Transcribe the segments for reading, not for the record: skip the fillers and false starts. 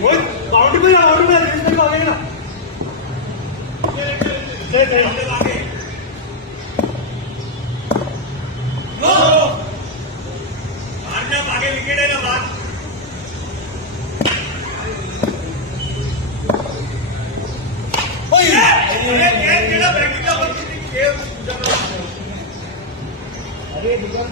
boundary पे आगे ना आगे विकेट है ना बात अरे दुकान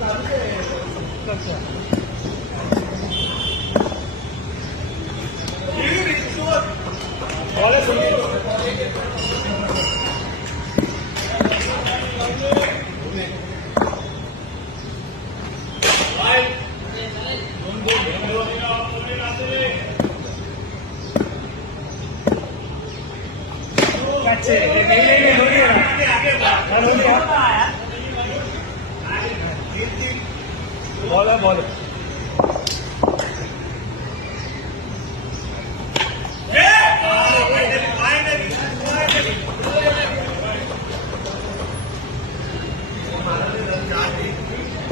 बॉल है बॉल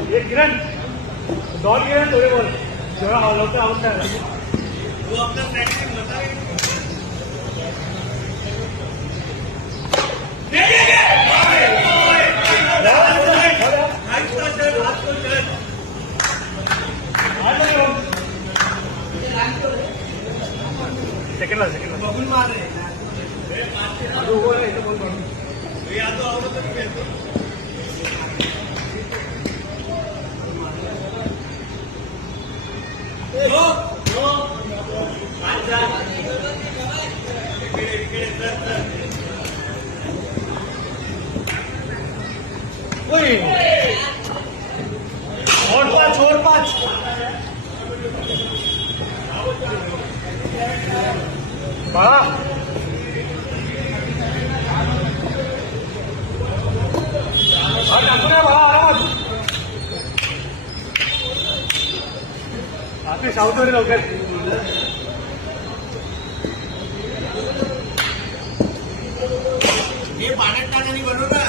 ये किरण दौड़ किरण थोड़े बॉल थोड़ा हॉल होता है आउट है वो अपना प्रैक्टिस बता सेकंड बबूल मार रहे या तो आवडत छोड़ पाच बाळा टाकू नये बाळा आरामात आपली सावधगिरी लवकर हे पाण्यात टाकणी बनव ना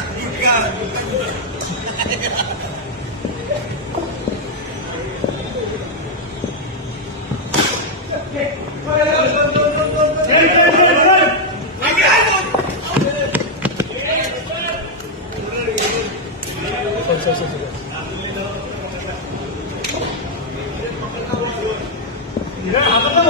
हातात